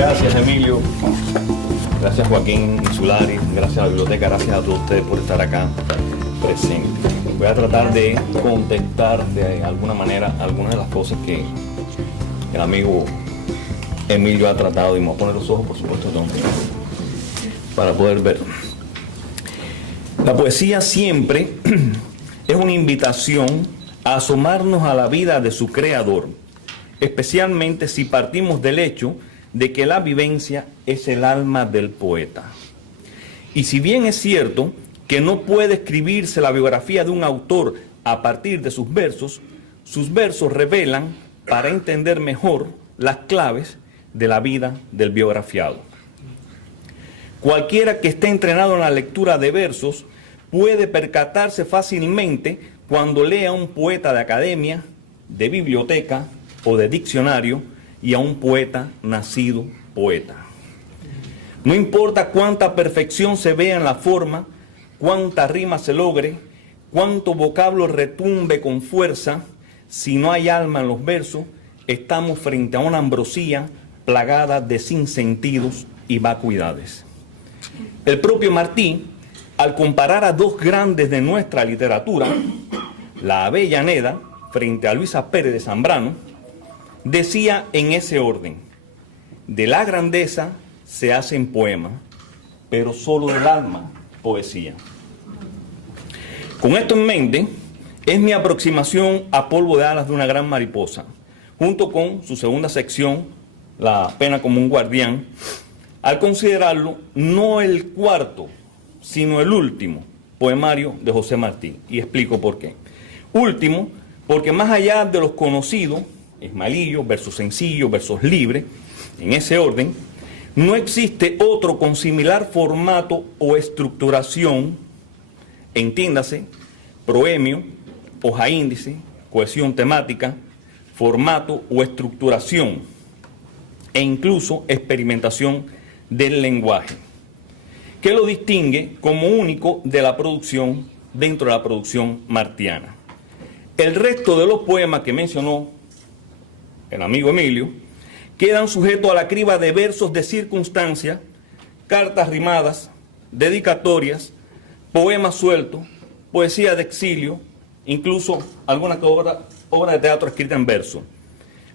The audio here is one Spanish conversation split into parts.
Gracias, Emilio. Gracias, Joaquín Insulari. Gracias a la biblioteca. Gracias a todos ustedes por estar acá presentes. Voy a tratar de contestar de alguna manera algunas de las cosas que el amigo Emilio ha tratado. Y me voy a poner los ojos, por supuesto, para poder ver. La poesía siempre es una invitación a asomarnos a la vida de su creador, especialmente si partimos del hecho de que la vivencia es el alma del poeta. Y si bien es cierto que no puede escribirse la biografía de un autor a partir de sus versos revelan, para entender mejor, las claves de la vida del biografiado. Cualquiera que esté entrenado en la lectura de versos puede percatarse fácilmente cuando lea a un poeta de academia, de biblioteca o de diccionario y a un poeta nacido poeta. No importa cuánta perfección se vea en la forma, cuánta rima se logre, cuánto vocablo retumbe con fuerza, si no hay alma en los versos, estamos frente a una ambrosía plagada de sinsentidos y vacuidades. El propio Martí, al comparar a dos grandes de nuestra literatura, la Avellaneda frente a Luisa Pérez de Zambrano, decía en ese orden: de la grandeza se hacen poemas, pero solo del alma poesía. Con esto en mente, es mi aproximación a Polvo de alas de una gran mariposa, junto con su segunda sección, La pena como un guardián, al considerarlo no el cuarto, sino el último poemario de José Martí. Y explico por qué. Último, porque más allá de los conocidos, esmalillos, versos sencillos, versos libres, en ese orden, no existe otro con similar formato o estructuración, entiéndase, proemio, hoja índice, cohesión temática, formato o estructuración, e incluso experimentación del lenguaje, que lo distingue como único de la producción dentro de la producción martiana. El resto de los poemas que mencionó el amigo Emilio quedan sujetos a la criba de versos de circunstancia, cartas rimadas, dedicatorias, poemas sueltos, poesía de exilio, incluso alguna obra de teatro escrita en verso,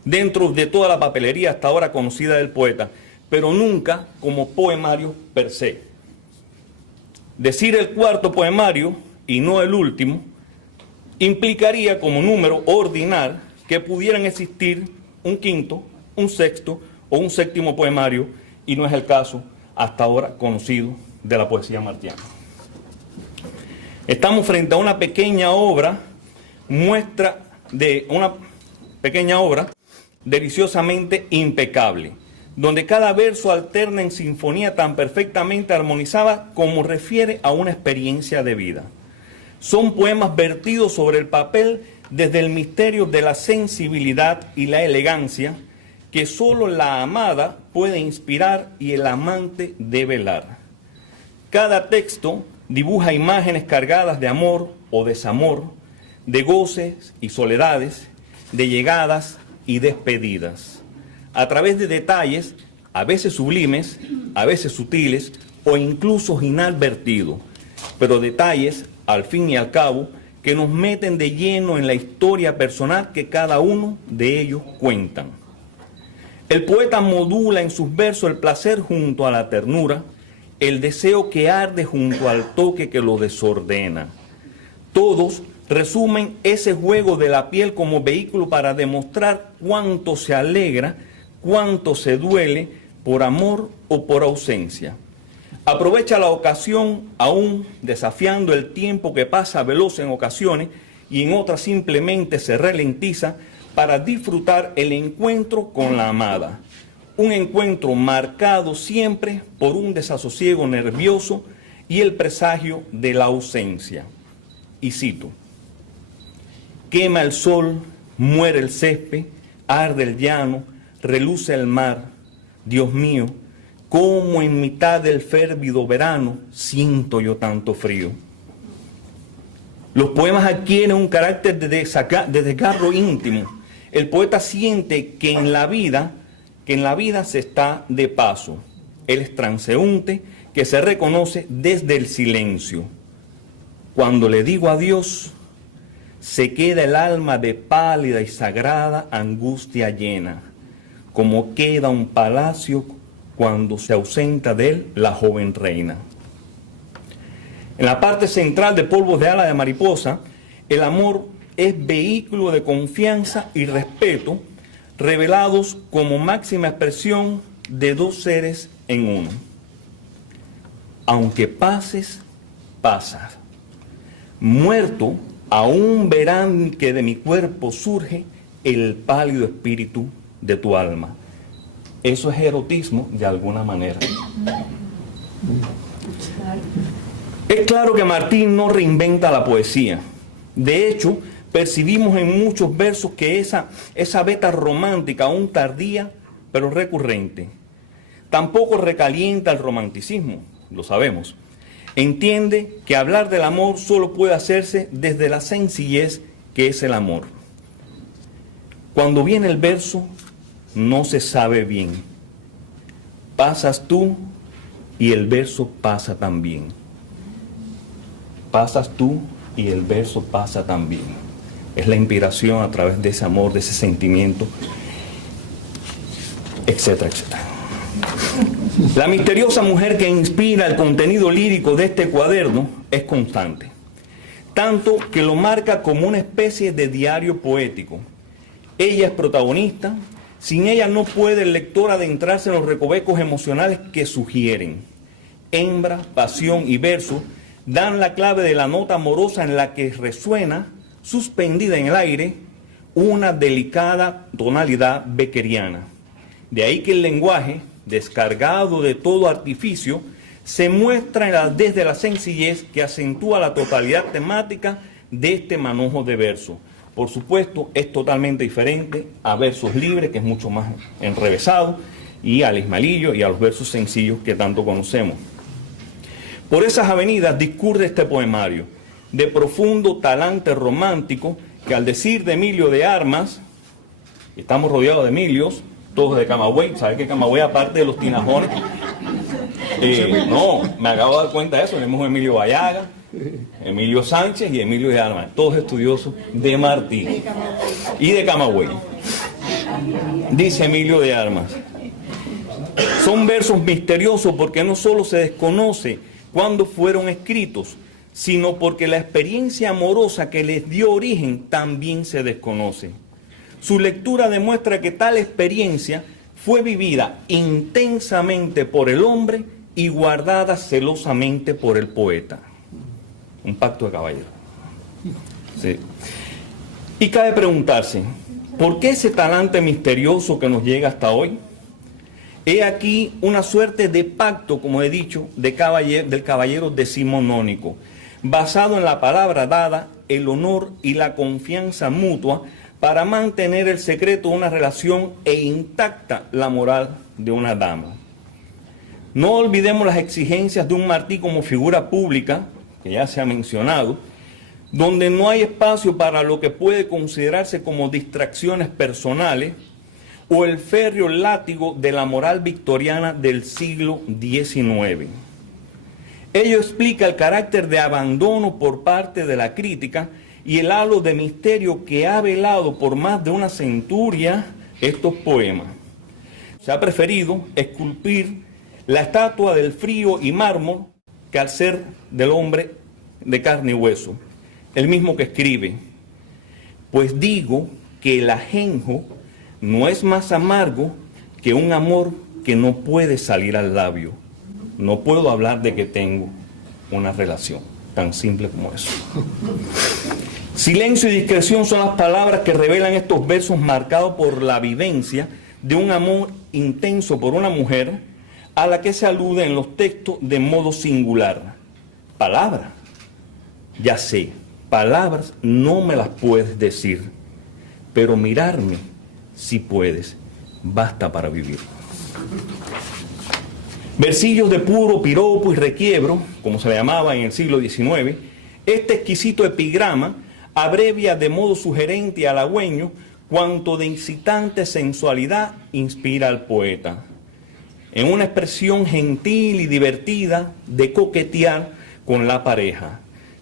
dentro de toda la papelería hasta ahora conocida del poeta, pero nunca como poemario per se. Decir el cuarto poemario y no el último implicaría como número ordinar que pudieran existir un quinto, un sexto o un séptimo poemario, y no es el caso hasta ahora conocido de la poesía martiana. Estamos frente a una pequeña obra, muestra de una pequeña obra deliciosamente impecable, donde cada verso alterna en sinfonía tan perfectamente armonizada como refiere a una experiencia de vida. Son poemas vertidos sobre el papel desde el misterio de la sensibilidad y la elegancia que solo la amada puede inspirar y el amante develar. Cada texto dibuja imágenes cargadas de amor o desamor, de goces y soledades, de llegadas y despedidas, a través de detalles, a veces sublimes, a veces sutiles o incluso inadvertidos, pero detalles, al fin y al cabo, que nos meten de lleno en la historia personal que cada uno de ellos cuentan. El poeta modula en sus versos el placer junto a la ternura, el deseo que arde junto al toque que lo desordena. Todos resumen ese juego de la piel como vehículo para demostrar cuánto se alegra, cuánto se duele por amor o por ausencia. Aprovecha la ocasión aún desafiando el tiempo que pasa veloz en ocasiones y en otras simplemente se ralentiza para disfrutar el encuentro con la amada. Un encuentro marcado siempre por un desasosiego nervioso y el presagio de la ausencia. Y cito: quema el sol, muere el césped, arde el llano, reluce el mar. Dios mío, cómo en mitad del férvido verano siento yo tanto frío. Los poemas adquieren un carácter de desgarro íntimo. El poeta siente que en la vida que en la vida se está de paso. Él es transeúnte que se reconoce desde el silencio. Cuando le digo adiós, se queda el alma de pálida y sagrada angustia llena, como queda un palacio cuando se ausenta de él la joven reina. En la parte central de Polvos de ala de mariposa, el amor es vehículo de confianza y respeto, revelados como máxima expresión de dos seres en uno. Aunque pases, pasas. Muerto, aún verán que de mi cuerpo surge el pálido espíritu de tu alma. Eso es erotismo de alguna manera. Es claro que Martín no reinventa la poesía. De hecho, percibimos en muchos versos que esa veta romántica, aún tardía, pero recurrente, tampoco recalienta el romanticismo, lo sabemos. Entiende que hablar del amor solo puede hacerse desde la sencillez que es el amor. Cuando viene el verso, no se sabe bien. Pasas tú y el verso pasa también. Pasas tú y el verso pasa también. Es la inspiración a través de ese amor, de ese sentimiento, etcétera, etcétera. La misteriosa mujer que inspira el contenido lírico de este cuaderno es constante, tanto que lo marca como una especie de diario poético. Ella es protagonista, sin ella no puede el lector adentrarse en los recovecos emocionales que sugieren. Hembra, pasión y verso dan la clave de la nota amorosa en la que resuena, suspendida en el aire, una delicada tonalidad beckeriana. De ahí que el lenguaje, descargado de todo artificio, se muestra desde la sencillez que acentúa la totalidad temática de este manojo de verso. Por supuesto, es totalmente diferente a versos libres, que es mucho más enrevesado, y al ismaelillo y a los versos sencillos que tanto conocemos. Por esas avenidas discurre este poemario, de profundo talante romántico, que al decir de Emilio de Armas, estamos rodeados de Emilios, todos de Camagüey. ¿Sabes que Camagüey, aparte de los tinajones? No, me acabo de dar cuenta de eso. Tenemos Emilio Vallaga, Emilio Sánchez y Emilio de Armas, todos estudiosos de Martí y de Camagüey. Dice Emilio de Armas: son versos misteriosos porque no solo se desconoce cuándo fueron escritos, sino porque la experiencia amorosa que les dio origen también se desconoce. Su lectura demuestra que tal experiencia fue vivida intensamente por el hombre y guardada celosamente por el poeta. Un pacto de caballero. Sí. Y cabe preguntarse, ¿por qué ese talante misterioso que nos llega hasta hoy? He aquí una suerte de pacto, como he dicho, del caballero decimonónico, basado en la palabra dada, el honor y la confianza mutua, para mantener el secreto de una relación e intacta la moral de una dama. No olvidemos las exigencias de un Martí como figura pública, que ya se ha mencionado, donde no hay espacio para lo que puede considerarse como distracciones personales o el férreo látigo de la moral victoriana del siglo XIX. Ello explica el carácter de abandono por parte de la crítica y el halo de misterio que ha velado por más de una centuria estos poemas. Se ha preferido esculpir la estatua del frío y mármol que al ser del hombre de carne y hueso, el mismo que escribe: pues digo que el ajenjo no es más amargo que un amor que no puede salir al labio. No puedo hablar de que tengo una relación, tan simple como eso. Silencio y discreción son las palabras que revelan estos versos marcados por la vivencia de un amor intenso por una mujer a la que se alude en los textos de modo singular. Palabras, ya sé, palabras no me las puedes decir, pero mirarme sí puedes, basta para vivir. Versillos de puro piropo y requiebro, como se le llamaba en el siglo XIX, este exquisito epigrama abrevia de modo sugerente y halagüeño cuanto de incitante sensualidad inspira al poeta, en una expresión gentil y divertida de coquetear con la pareja.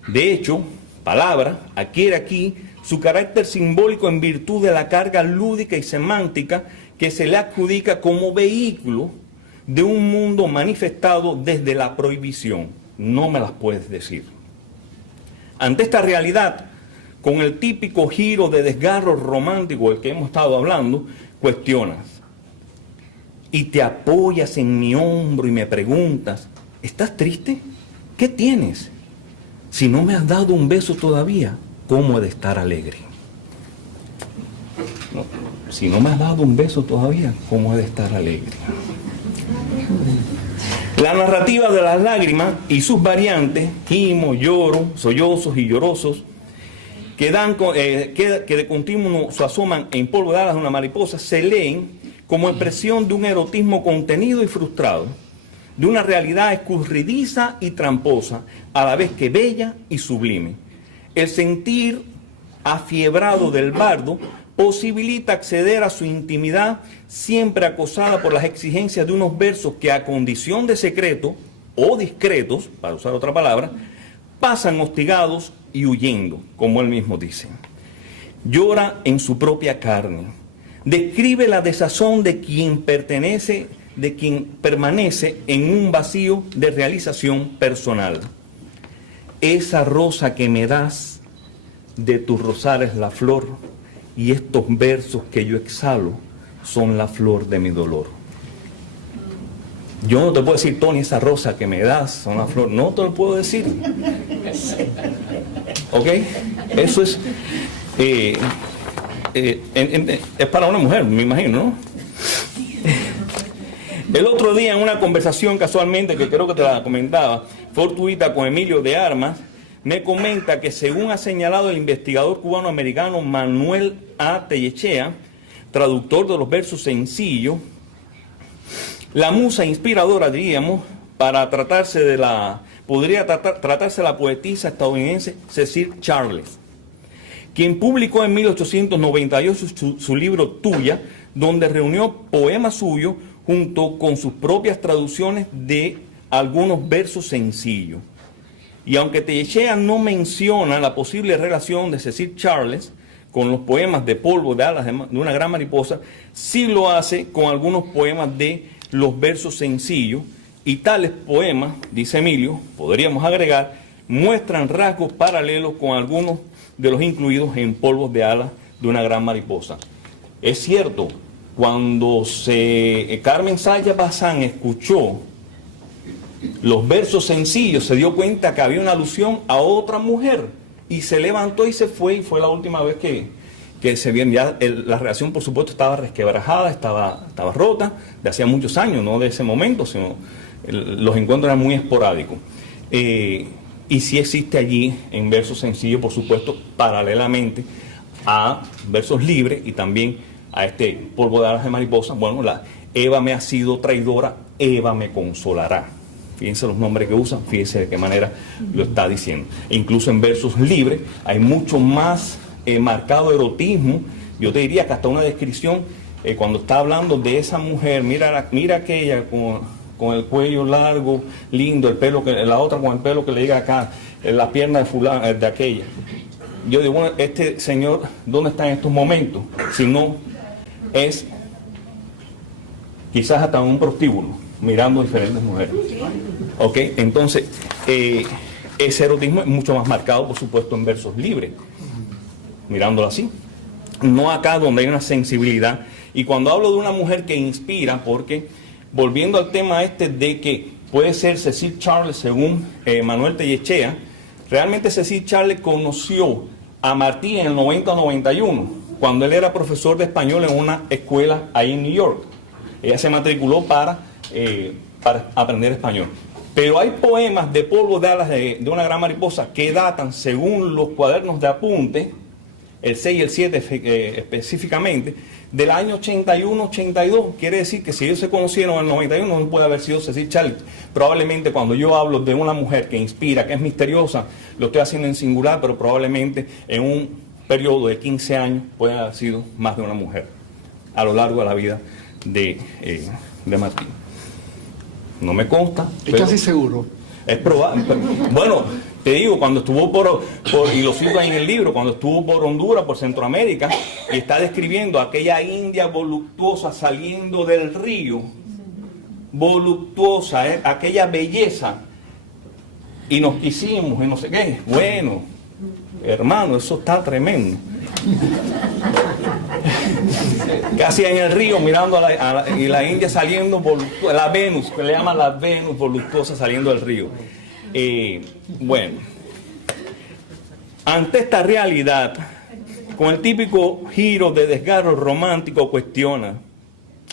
De hecho, palabra adquiere aquí su carácter simbólico en virtud de la carga lúdica y semántica que se le adjudica como vehículo de un mundo manifestado desde la prohibición. No me las puedes decir. Ante esta realidad, con el típico giro de desgarro romántico del que hemos estado hablando, cuestionas y te apoyas en mi hombro y me preguntas, ¿estás triste? ¿Qué tienes? Si no me has dado un beso todavía, ¿cómo he de estar alegre? No, si no me has dado un beso todavía, ¿cómo he de estar alegre? La narrativa de las lágrimas y sus variantes, gimo, lloro, sollozos y llorosos, que de continuo se asoman en polvo de alas de una mariposa, se leen como expresión de un erotismo contenido y frustrado, de una realidad escurridiza y tramposa, a la vez que bella y sublime. El sentir afiebrado del bardo posibilita acceder a su intimidad, siempre acosada por las exigencias de unos versos que, a condición de secreto o discretos, para usar otra palabra, pasan hostigados y huyendo, como él mismo dice. Llora en su propia carne, describe la desazón de quien permanece en un vacío de realización personal. Esa rosa que me das, de tu rosal es la flor, y estos versos que yo exhalo son la flor de mi dolor. Yo no te puedo decir, Tony, esa rosa que me das son la flor. No te lo puedo decir. ¿Ok? Eso es para una mujer, me imagino, ¿no? El otro día, en una conversación casualmente, que creo que te la comentaba, fortuita con Emilio de Armas, me comenta que, según ha señalado el investigador cubano-americano Manuel A. Tellechea, traductor de los versos sencillos, la musa inspiradora, diríamos, podría tratarse de la poetisa estadounidense Cecil Charles, quien publicó en 1898 su libro Tuya, donde reunió poemas suyos junto con sus propias traducciones de algunos versos sencillos. Y aunque Tellechea no menciona la posible relación de Cecil Charles con los poemas de Polvo de alas de una gran mariposa, sí lo hace con algunos poemas de los versos sencillos, y tales poemas, dice Emilio, podríamos agregar, muestran rasgos paralelos con algunos de los incluidos en Polvos de alas de una gran mariposa. Es cierto, cuando Carmen Saya Bazán escuchó los versos sencillos, se dio cuenta que había una alusión a otra mujer y se levantó y se fue, y fue la última vez que se vieron. Ya la relación, por supuesto, estaba resquebrajada, estaba rota, de hacía muchos años, no de ese momento, sino los encuentros eran muy esporádicos. Y sí existe allí, en versos sencillos, por supuesto, paralelamente a versos libres y también a este Polvo de alas de mariposa, bueno, la Eva me ha sido traidora, Eva me consolará. Fíjense los nombres que usan, fíjense de qué manera lo está diciendo. E incluso en versos libres hay mucho más marcado erotismo. Yo te diría que hasta una descripción, cuando está hablando de esa mujer, mira aquella con el cuello largo, lindo, el pelo la otra con el pelo que le llega acá, la pierna de fulano, de aquella. Yo digo, bueno, este señor, ¿dónde está en estos momentos? Si no, es quizás hasta un prostíbulo, mirando a diferentes mujeres. ¿Ok? Entonces, ese erotismo es mucho más marcado, por supuesto, en versos libres, mirándolo así. No acá donde hay una sensibilidad. Y cuando hablo de una mujer que inspira, porque, volviendo al tema de que puede ser Cecil Charles, según Manuel Tellechea, realmente Cecil Charles conoció a Martí en el 90-91, cuando él era profesor de español en una escuela ahí en New York. Ella se matriculó para aprender español. Pero hay poemas de Polvo de alas de una gran mariposa que datan, según los cuadernos de apunte, el 6 y el 7 específicamente, del año 81-82. Quiere decir que si ellos se conocieron en el 91, no puede haber sido Cecil Charles. Probablemente cuando yo hablo de una mujer que inspira, que es misteriosa, lo estoy haciendo en singular, pero probablemente en un periodo de 15 años puede haber sido más de una mujer a lo largo de la vida de Martín. No me consta. Es casi seguro. Es probable. Bueno, te digo, cuando estuvo y lo cito ahí en el libro, cuando estuvo por Honduras, por Centroamérica, y está describiendo aquella india voluptuosa saliendo del río, voluptuosa, aquella belleza, y nos quisimos, y no sé qué. Bueno, hermano, eso está tremendo. Casi en el río mirando y la India saliendo, la Venus, que le llaman la Venus voluptuosa saliendo del río. Bueno, ante esta realidad, con el típico giro de desgarro romántico, cuestiona.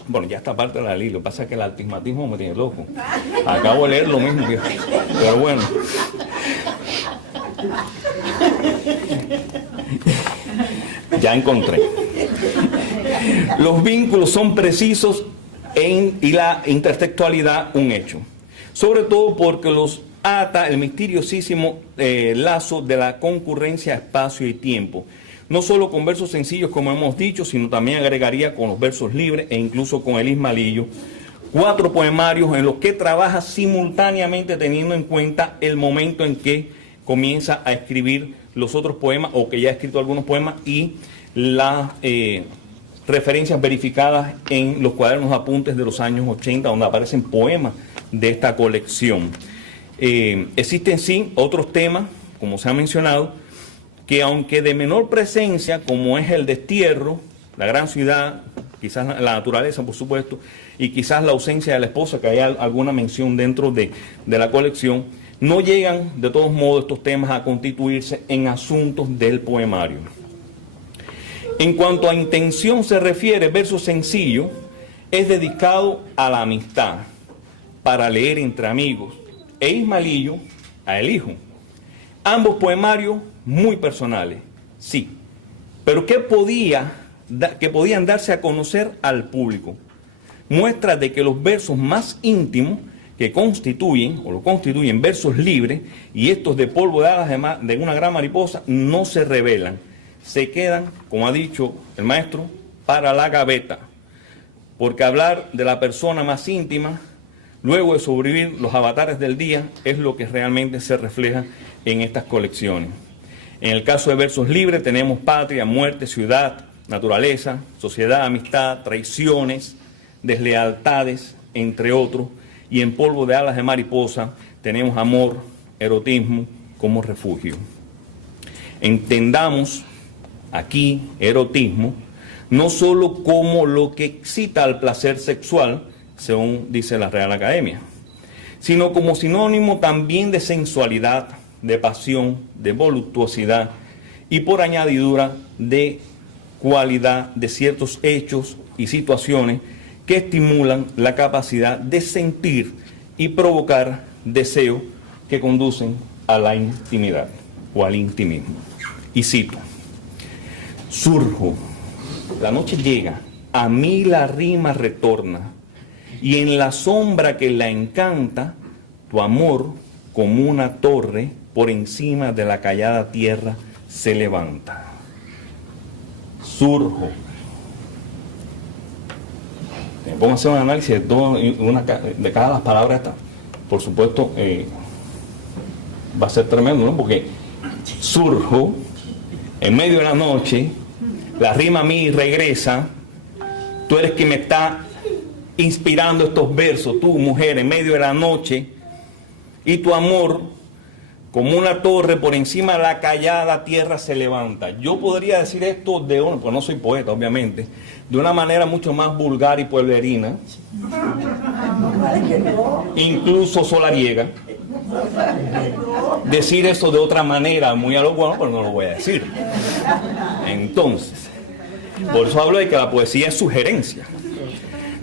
Bueno, ya esta parte de la ley, lo que pasa es que el astigmatismo me tiene loco. Acabo de leer lo mismo, pero bueno. Ya encontré. Los vínculos son precisos y la intertextualidad un hecho. Sobre todo porque los ata el misteriosísimo lazo de la concurrencia, espacio y tiempo. No solo con versos sencillos, como hemos dicho, sino también agregaría con los versos libres e incluso con el Ismaelillo. 4 poemarios en los que trabaja simultáneamente teniendo en cuenta el momento en que comienza a escribir los otros poemas o que ya ha escrito algunos poemas y las referencias verificadas en los cuadernos de apuntes de los años 80 donde aparecen poemas de esta colección. Existen sí otros temas, como se ha mencionado, que aunque de menor presencia, como es el destierro, la gran ciudad, quizás la naturaleza, por supuesto, y quizás la ausencia de la esposa, que haya alguna mención dentro de la colección, no llegan de todos modos estos temas a constituirse en asuntos del poemario. En cuanto a intención se refiere, Verso Sencillo es dedicado a la amistad, para leer entre amigos, e Ismaelillo a el hijo. Ambos poemarios muy personales, sí, pero que podían darse a conocer al público. Muestra de que los versos más íntimos que lo constituyen versos libres y estos de polvo de alas de una gran mariposa no se revelan, se quedan, como ha dicho el maestro, para la gaveta, porque hablar de la persona más íntima luego de sobrevivir los avatares del día es lo que realmente se refleja en estas colecciones. En el caso de versos libres tenemos patria, muerte, ciudad, naturaleza, sociedad, amistad, traiciones, deslealtades, entre otros, y en polvo de alas de mariposa tenemos amor, erotismo como refugio. Entendamos aquí erotismo no solo como lo que excita al placer sexual, según dice la Real Academia, sino como sinónimo también de sensualidad, de pasión, de voluptuosidad y por añadidura de cualidad de ciertos hechos y situaciones que estimulan la capacidad de sentir y provocar deseos que conducen a la intimidad o al intimismo. Y cito: surjo, la noche llega, a mí la rima retorna, y en la sombra que la encanta, tu amor como una torre por encima de la callada tierra se levanta. Surjo. Vamos a hacer un análisis de cada las palabras estas. Por supuesto, va a ser tremendo, ¿no? Porque surjo, en medio de la noche, la rima a mí regresa, tú eres quien me está inspirando estos versos, tú, mujer, en medio de la noche, y tu amor, como una torre por encima de la callada tierra se levanta. Yo podría decir esto pues no soy poeta, obviamente, de una manera mucho más vulgar y pueblerina, incluso solariega. Decir eso de otra manera, muy a lo bueno, pero no lo voy a decir. Entonces, por eso hablo de que la poesía es sugerencia.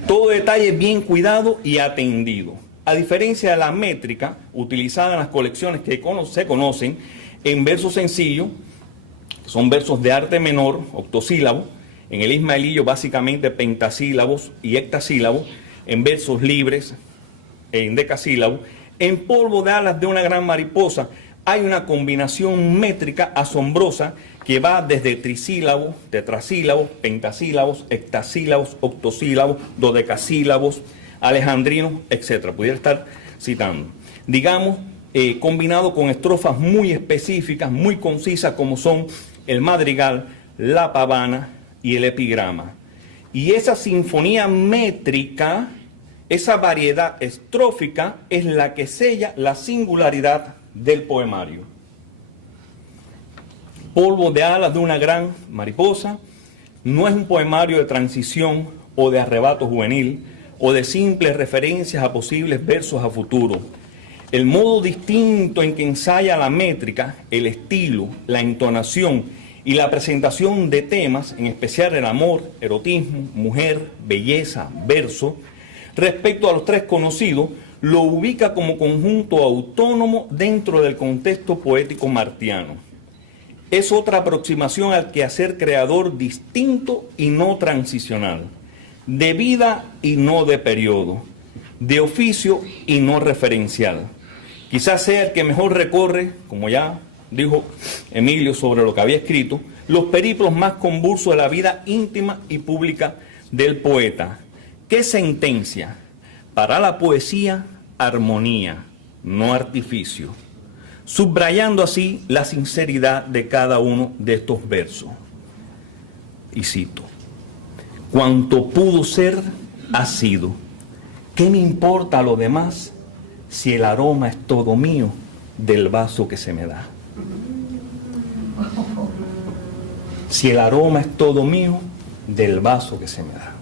Todo detalle bien cuidado y atendido. A diferencia de la métrica utilizada en las colecciones que se conocen en versos sencillos, que son versos de arte menor, octosílabos, en el Ismaelillo básicamente pentasílabos y hectasílabos, en versos libres, en decasílabos, en polvo de alas de una gran mariposa, hay una combinación métrica asombrosa que va desde trisílabos, tetrasílabos, pentasílabos, hectasílabos, octosílabos, dodecasílabos, alejandrinos, etc. Pudiera estar citando. Digamos, combinado con estrofas muy específicas, muy concisas, como son el madrigal, la pavana y el epigrama. Y esa sinfonía métrica, esa variedad estrófica, es la que sella la singularidad del poemario. Polvo de alas de una gran mariposa no es un poemario de transición o de arrebato juvenil o de simples referencias a posibles versos a futuro. El modo distinto en que ensaya la métrica, el estilo, la entonación y la presentación de temas, en especial el amor, erotismo, mujer, belleza, verso, respecto a los tres conocidos, lo ubica como conjunto autónomo dentro del contexto poético martiano. Es otra aproximación al quehacer creador distinto y no transicional, de vida y no de periodo, de oficio y no referencial. Quizás sea el que mejor recorre, como ya dijo Emilio sobre lo que había escrito, los periplos más convulsos de la vida íntima y pública del poeta. ¿Qué sentencia? Para la poesía, armonía, no artificio, subrayando así la sinceridad de cada uno de estos versos. Y cito: cuanto pudo ser, ha sido. ¿Qué me importa lo demás si el aroma es todo mío del vaso que se me da? Si el aroma es todo mío del vaso que se me da.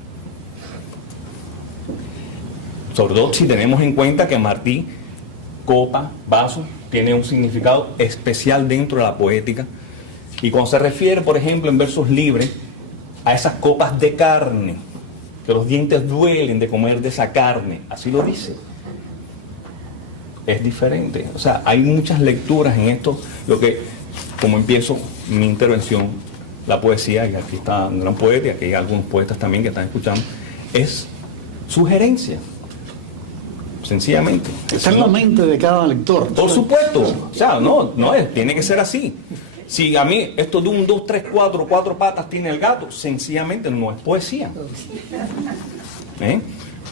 Sobre todo si tenemos en cuenta que Martí, copa, vaso, tiene un significado especial dentro de la poética. Y cuando se refiere, por ejemplo, en versos libres, a esas copas de carne, que los dientes duelen de comer de esa carne, así lo dice. Es diferente. O sea, hay muchas lecturas en esto, lo que, como empiezo mi intervención, la poesía, y aquí está un gran poeta, y aquí hay algunos poetas también que están escuchando, es sugerencia. Sencillamente. Está en la mente de cada lector. Por supuesto. O sea, no es, tiene que ser así. Si a mí esto de 1, 2, 3, 4 patas tiene el gato, sencillamente no es poesía.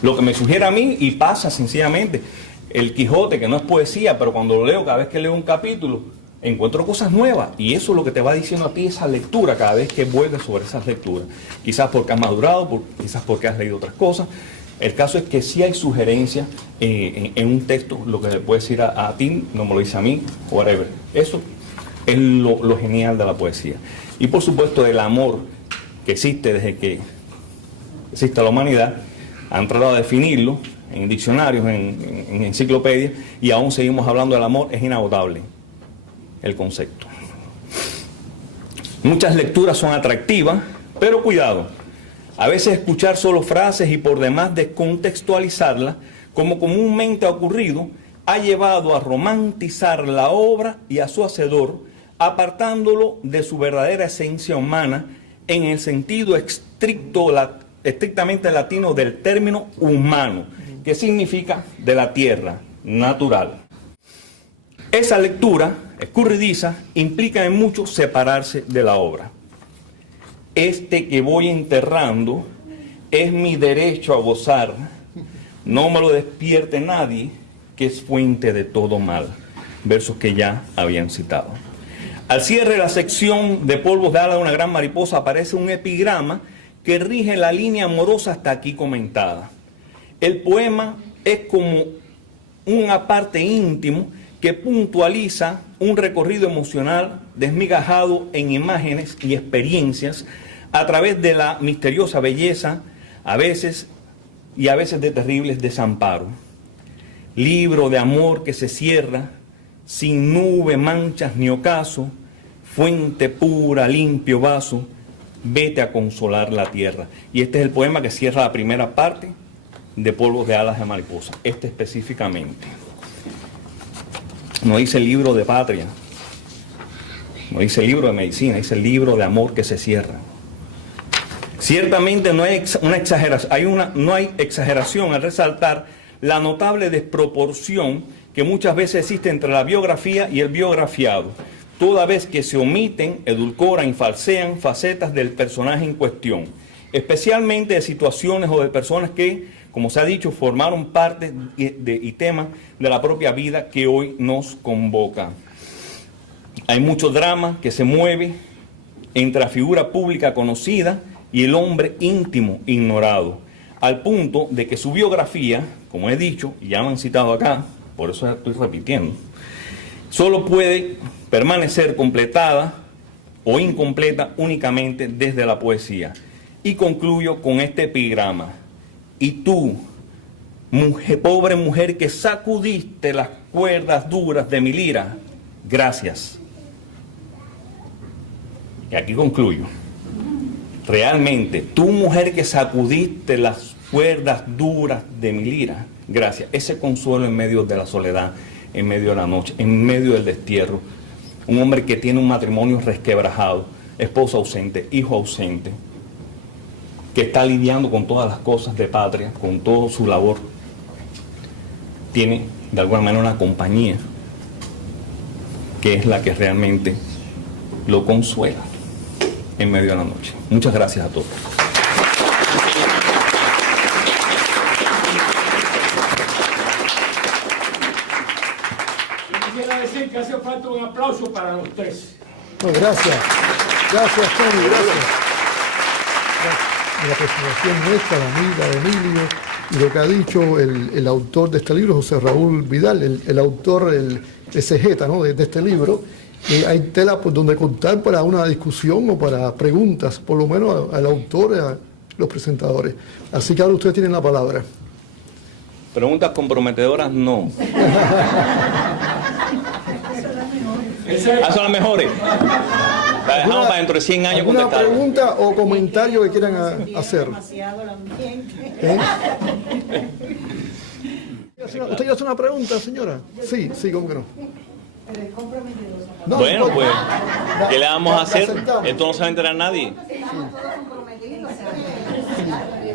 Lo que me sugiere a mí, y pasa sencillamente, el Quijote, que no es poesía, pero cuando lo leo, cada vez que leo un capítulo, encuentro cosas nuevas. Y eso es lo que te va diciendo a ti esa lectura, cada vez que vuelves sobre esas lecturas. Quizás porque has madurado, quizás porque has leído otras cosas. El caso es que sí hay sugerencias en un texto, lo que le puede decir a ti, no me lo dice a mí, whatever. Eso es lo genial de la poesía. Y por supuesto el amor que existe desde que existe la humanidad, han tratado de definirlo en diccionarios, en enciclopedias, y aún seguimos hablando del amor, es inagotable el concepto. Muchas lecturas son atractivas, pero cuidado. A veces escuchar solo frases y por demás descontextualizarlas, como comúnmente ha ocurrido, ha llevado a romantizar la obra y a su hacedor, apartándolo de su verdadera esencia humana en el sentido estrictamente latino del término humano, que significa de la tierra, natural. Esa lectura escurridiza implica en mucho separarse de la obra. Este que voy enterrando es mi derecho a gozar, no me lo despierte nadie, que es fuente de todo mal. Versos que ya habían citado. Al cierre de la sección de polvos de ala de una gran mariposa aparece un epigrama que rige la línea amorosa hasta aquí comentada. El poema es como un aparte íntimo que puntualiza un recorrido emocional desmigajado en imágenes y experiencias a través de la misteriosa belleza, a veces de terribles desamparos. Libro de amor que se cierra, sin nube, manchas ni ocaso, fuente pura, limpio vaso, vete a consolar la tierra. Y este es el poema que cierra la primera parte de Polvos de alas de mariposa, este específicamente. No dice libro de patria, no dice libro de medicina, dice libro de amor que se cierra. Ciertamente no hay una exageración, no hay exageración al resaltar la notable desproporción que muchas veces existe entre la biografía y el biografiado, toda vez que se omiten, edulcoran y falsean facetas del personaje en cuestión, especialmente de situaciones o de personas que, como se ha dicho, formaron parte y temas de la propia vida que hoy nos convoca. Hay mucho drama que se mueve entre la figura pública conocida y el hombre íntimo ignorado, al punto de que su biografía, como he dicho, y ya me han citado acá, por eso estoy repitiendo, solo puede permanecer completada o incompleta únicamente desde la poesía. Y concluyo con este epigrama. Y tú, pobre mujer que sacudiste las cuerdas duras de mi lira, gracias. Y aquí concluyo. Realmente, tú, mujer que sacudiste las cuerdas duras de mi lira, gracias. Ese consuelo en medio de la soledad, en medio de la noche, en medio del destierro. Un hombre que tiene un matrimonio resquebrajado, esposa ausente, hijo ausente, que está lidiando con todas las cosas de patria, con toda su labor, tiene de alguna manera una compañía que es la que realmente lo consuela en medio de la noche. Muchas gracias a todos. Quisiera decir que hace falta un aplauso para los tres. No, gracias. Gracias, Tony, gracias. De la presentación nuestra, la amiga de Emilio, y lo que ha dicho el autor de este libro, José Raúl Vidal, el autor, el exegeta, ¿no?, de este libro. Hay tela por donde contar para una discusión o para preguntas, por lo menos al autor y a los presentadores. Así que ahora ustedes tienen la palabra. Preguntas comprometedoras, no. Son las mejores. La dejamos para dentro de 100 años ¿Alguna contestar. pregunta o comentario que quieran hacer? ¿Eh? ¿Usted quiere hacer una pregunta, señora? Sí, cómo que no. No, Bueno, no, pues, la- ¿qué le vamos a la hacer? aceptamos. Esto no se va a enterar nadie.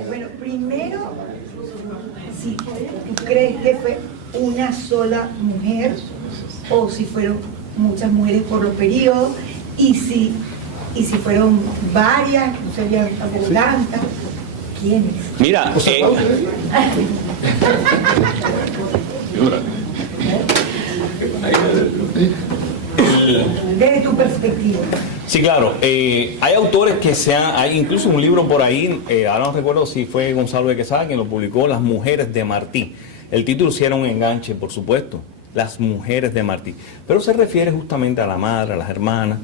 Bueno, primero, si tú crees que fue una sola mujer o si fueron muchas mujeres por los periodos y si fueron varias, no serían tantas, ¿quiénes? Mira, Desde tu perspectiva. sí, claro. Hay autores que hay incluso un libro por ahí, ahora no recuerdo si fue Gonzalo de Quesada quien lo publicó, Las Mujeres de Martí. El título sí era un enganche, por supuesto, Las Mujeres de Martí. Pero se refiere justamente a la madre, a las hermanas,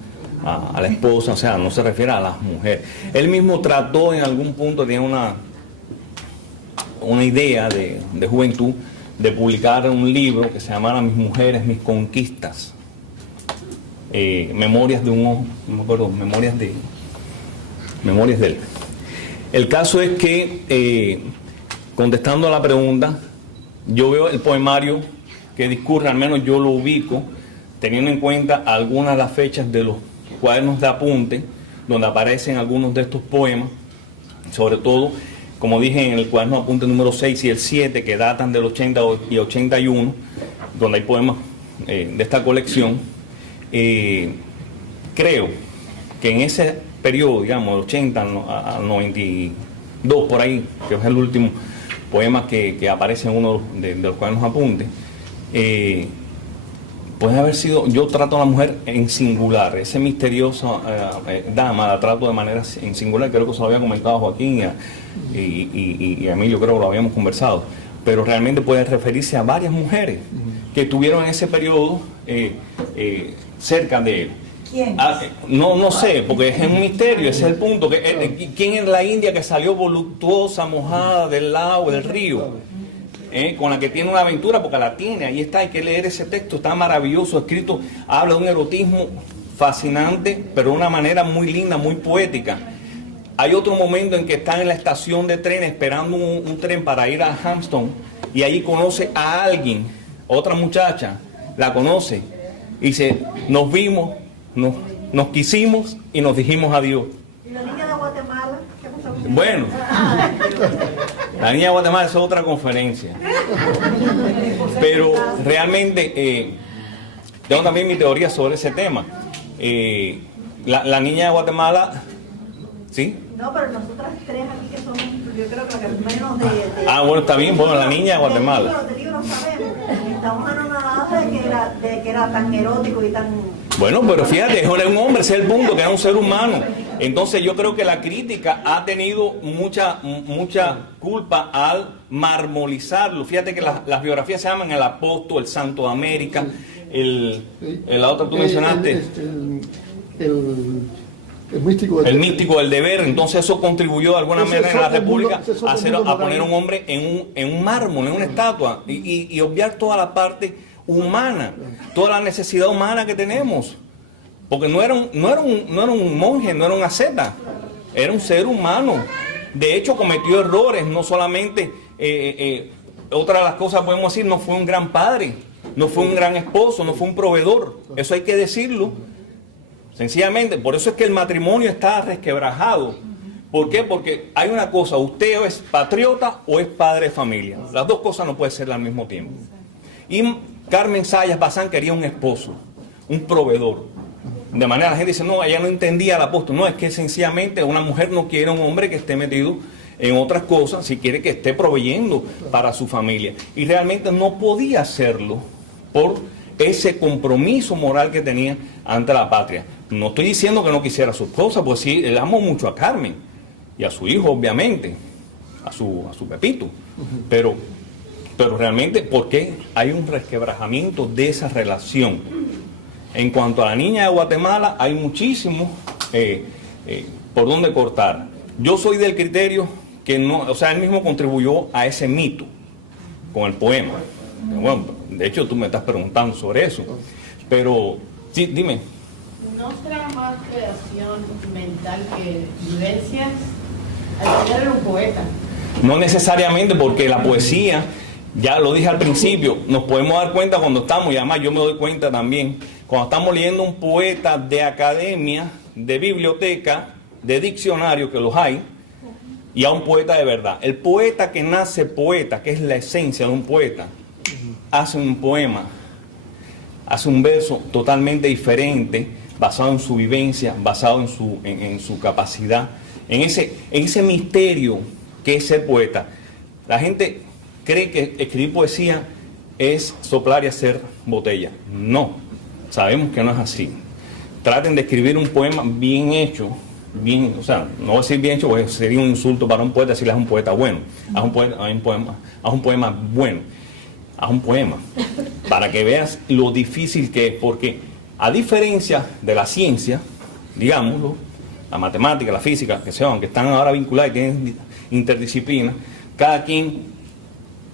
a la esposa, o sea, no se refiere a las mujeres. Él mismo trató en algún punto, tenía una idea de juventud, de publicar un libro que se llamara Mis Mujeres, Mis Conquistas. Memorias de un hombre, no me acuerdo, memorias de él. El caso es que, contestando a la pregunta, yo veo el poemario que discurre, al menos yo lo ubico, teniendo en cuenta algunas de las fechas de los cuadernos de apunte, donde aparecen algunos de estos poemas, sobre todo, como dije, en el cuaderno de apunte número 6 y el 7, que datan del 80 y 81, donde hay poemas de esta colección. Creo que en ese periodo, digamos, del 80 al 92, por ahí, que es el último poema que aparece en uno de los cuadernos de apunte, puede haber sido, yo trato a la mujer en singular, esa misteriosa dama la trato de manera en singular, creo que se lo había comentado a Joaquín y a Emilio, creo que lo habíamos conversado, pero realmente puede referirse a varias mujeres que estuvieron en ese periodo cerca de él. ¿Quién? No sé, porque es un misterio, ese es el punto. ¿Quién es la india que salió voluptuosa, mojada del lago, del río? Con la que tiene una aventura, porque la tiene, ahí está, hay que leer ese texto, está maravilloso, escrito, habla de un erotismo fascinante, pero de una manera muy linda, muy poética. Hay otro momento en que están en la estación de tren esperando un tren para ir a Hampton, y ahí conoce a alguien, otra muchacha, la conoce, y dice, nos vimos, nos quisimos y nos dijimos adiós. ¿Y la niña de Guatemala? ¿Qué pasó Bueno, la niña de Guatemala es otra conferencia. Pero realmente tengo también mi teoría sobre ese tema. La niña de Guatemala, ¿sí? No, pero nosotras tres aquí que somos, yo creo que menos de Bueno, está bien, bueno, la niña de Guatemala. De libros sabemos, estamos anonadados de que era tan erótico y tan... Bueno, pero fíjate, es un hombre, ese es el punto, que es un ser humano. Entonces yo creo que la crítica ha tenido mucha culpa al marmolizarlo. Fíjate que las biografías se llaman El Apóstol, El Santo de América, la otra que tú mencionaste. El místico del deber. Entonces eso contribuyó de alguna manera en la República a poner a un hombre en un mármol, en una estatua, y obviar toda la parte humana, toda la necesidad humana que tenemos. Porque no era un monje, no era un asceta, era un ser humano. De hecho cometió errores, no solamente, otra de las cosas podemos decir, no fue un gran padre, no fue un gran esposo, no fue un proveedor. Eso hay que decirlo. Sencillamente, por eso es que el matrimonio está resquebrajado. ¿Por qué? Porque hay una cosa, usted o es patriota o es padre de familia. Las dos cosas no pueden ser al mismo tiempo. Y Carmen Sayas Bazán quería un esposo, un proveedor. De manera la gente dice, no, ella no entendía al apóstol. No, es que sencillamente una mujer no quiere un hombre que esté metido en otras cosas, si quiere que esté proveyendo para su familia. Y realmente no podía hacerlo por ese compromiso moral que tenía ante la patria. No estoy diciendo que no quisiera a su esposa, pues sí, él amó mucho a Carmen y a su hijo, obviamente, a su Pepito. Pero realmente, ¿por qué hay un resquebrajamiento de esa relación? En cuanto a la niña de Guatemala, hay muchísimo por dónde cortar. Yo soy del criterio que no, o sea, él mismo contribuyó a ese mito con el poema. Bueno, de hecho, tú me estás preguntando sobre eso. Pero, sí, dime. ¿No será más creación mental que vivencias? Al final era un poeta. No necesariamente, porque la poesía, ya lo dije al principio, nos podemos dar cuenta cuando estamos, y además yo me doy cuenta también, cuando estamos leyendo un poeta de academia, de biblioteca, de diccionario, que los hay, y a un poeta de verdad. El poeta que nace poeta, que es la esencia de un poeta, hace un poema, hace un verso totalmente diferente, basado en su vivencia, basado en su capacidad, en ese misterio que es ser poeta. La gente cree que escribir poesía es soplar y hacer botella. No, sabemos que no es así. Traten de escribir un poema bien hecho, bien, o sea, no voy a decir bien hecho porque sería un insulto para un poeta decirle haz un poeta bueno, haz un poema bueno, haz un poema, para que veas lo difícil que es, porque a diferencia de la ciencia, digámoslo, la matemática, la física, que sean, que están ahora vinculadas y tienen interdisciplina, cada quien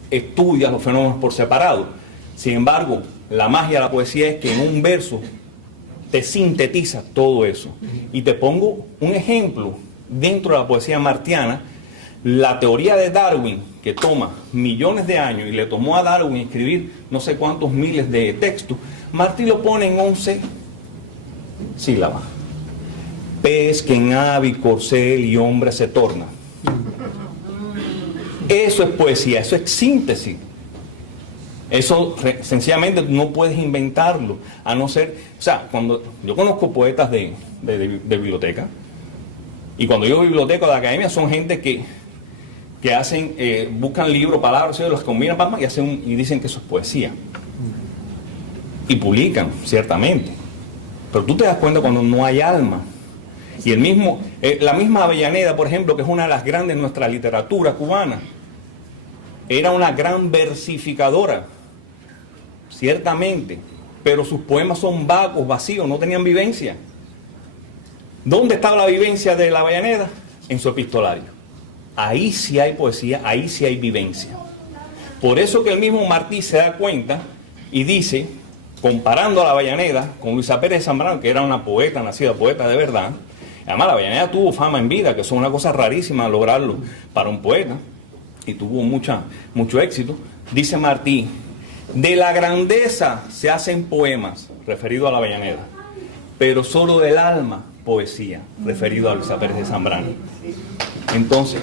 estudia los fenómenos por separado. Sin embargo, la magia de la poesía es que en un verso te sintetiza todo eso. Y te pongo un ejemplo dentro de la poesía martiana. La teoría de Darwin, que toma millones de años y le tomó a Darwin escribir no sé cuántos miles de textos, Martí lo pone en 11 sílabas. Pez que en ave, corcel y hombre se torna. Eso es poesía, eso es síntesis. Eso sencillamente no puedes inventarlo, a no ser, o sea, cuando yo conozco poetas de biblioteca, y cuando digo biblioteca de academia son gente que hacen, buscan libros, palabras, los combinan y dicen que eso es poesía. Y publican, ciertamente. Pero tú te das cuenta cuando no hay alma. Y la misma Avellaneda, por ejemplo, que es una de las grandes de nuestra literatura cubana, era una gran versificadora, ciertamente, pero sus poemas son vagos, vacíos, no tenían vivencia. ¿Dónde estaba la vivencia de la Avellaneda? En su epistolario. Ahí sí hay poesía, ahí sí hay vivencia. Por eso que el mismo Martí se da cuenta y dice, comparando a la Avellaneda con Luisa Pérez de Zambrano, que era una poeta, nacida poeta de verdad. Además, la Avellaneda tuvo fama en vida, que es una cosa rarísima lograrlo para un poeta, y tuvo mucho éxito. Dice Martí, de la grandeza se hacen poemas, referido a la Avellaneda, pero solo del alma, poesía, referido a Luisa Pérez de Zambrano. Entonces,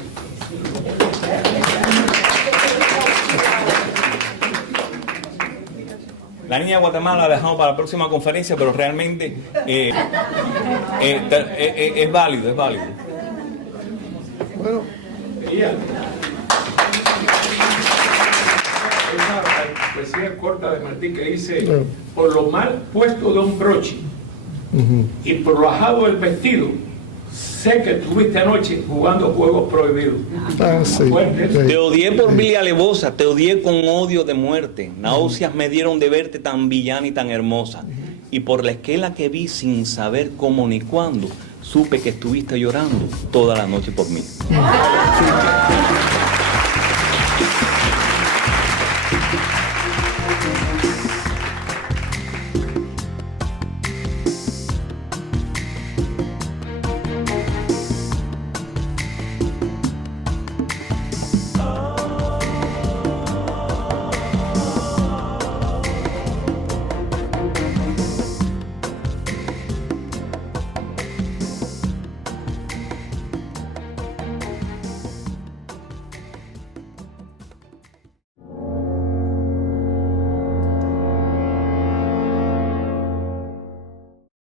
la niña de Guatemala la dejamos para la próxima conferencia, pero realmente es válido, es válido. Bueno, Veía esa poesía corta de Martí que dice: Claro. por lo mal puesto de un broche y por lo ajado del vestido, sé que estuviste anoche jugando juegos prohibidos. sí. Fuerte. Sí. Te odié por vil y alevosa, te odié con odio de muerte. Náuseas me dieron de verte tan villana y tan hermosa. Y por la esquela que vi sin saber cómo ni cuándo, supe que estuviste llorando toda la noche por mí. Sí.